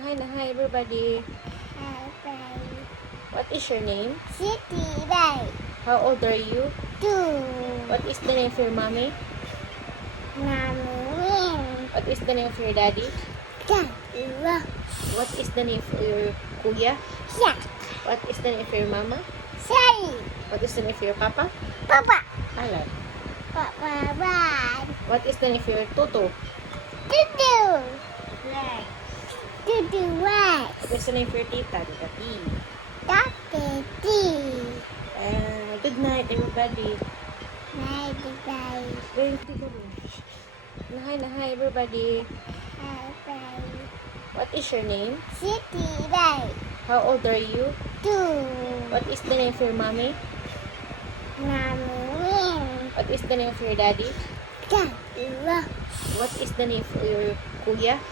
Hi everybody. Hi, bye. What is your name? City, bye. How old are you? 2. What is the name of your mommy? Mommy. What is the name of your daddy? Daddy. What is the name of your kuya? Yeah. What is the name of your mama? Sally. What is the name of your papa? Papa. Alan. Papa, bye. What is the name of your toto? Tutu. Right. Tutu, right. What is the name of your tita? Tita T. Daddy. Good night everybody. Night, bye. Going to go. Hi everybody. Hi, bye. What is your name? City, bye. How old are you? 2. What is the name of your mommy? Mommy. What is the name of your daddy? Daddy. What is the name of your kuya?